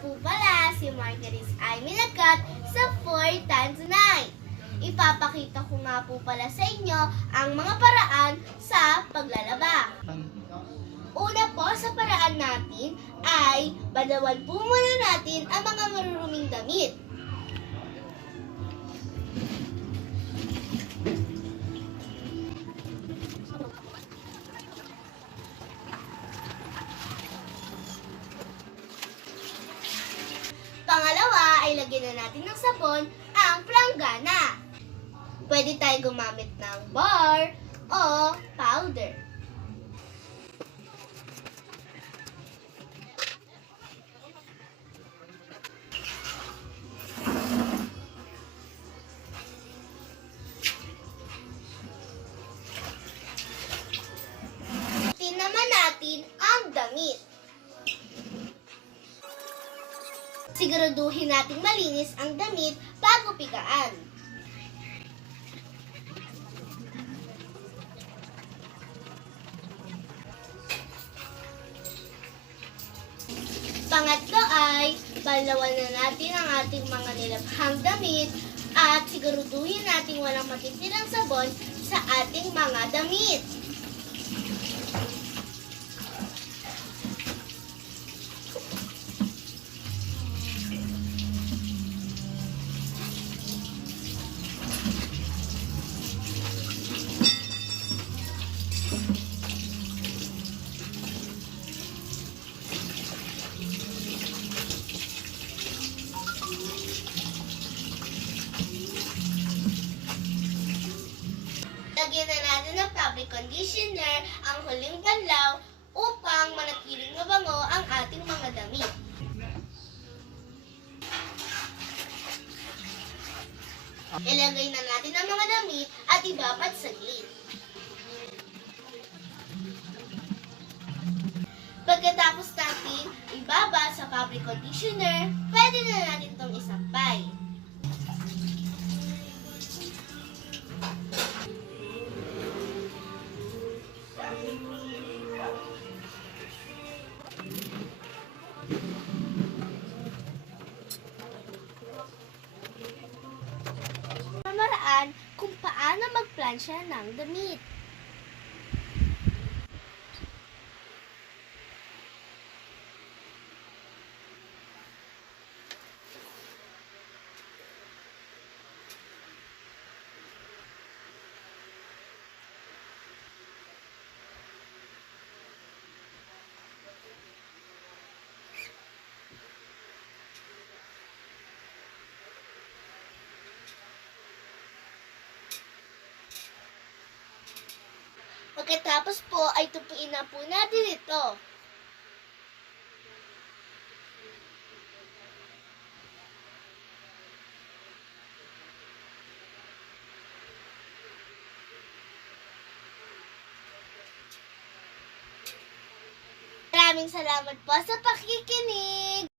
po pala si Margaret ay minakat sa 4 times 9. Ipapakita ko nga po pala sa inyo ang mga paraan sa paglalaba. Una po sa paraan natin ay badawan po muna natin ang mga maruruming damit. Natin ng sabon ang planggana. Pwede tayo gumamit ng bar o powder. Siguraduhin nating malinis ang damit bago pigaan. Pangatlo ay balawan na natin ang ating mga nilabhang damit at siguraduhin natin walang matitirang sabon sa ating mga damit. Natin ng fabric conditioner ang huling banlaw upang manatiling mabango ang ating mga damit. Ilagay na natin ang mga damit at ibabad sa glit. Pagkatapos natin ibaba sa fabric conditioner, pwede na natin itong isampay. Pamaraan kung paano magplansya ng damit. Pagkatapos po ay tupiin na po natin ito. Maraming salamat po sa pakikinig.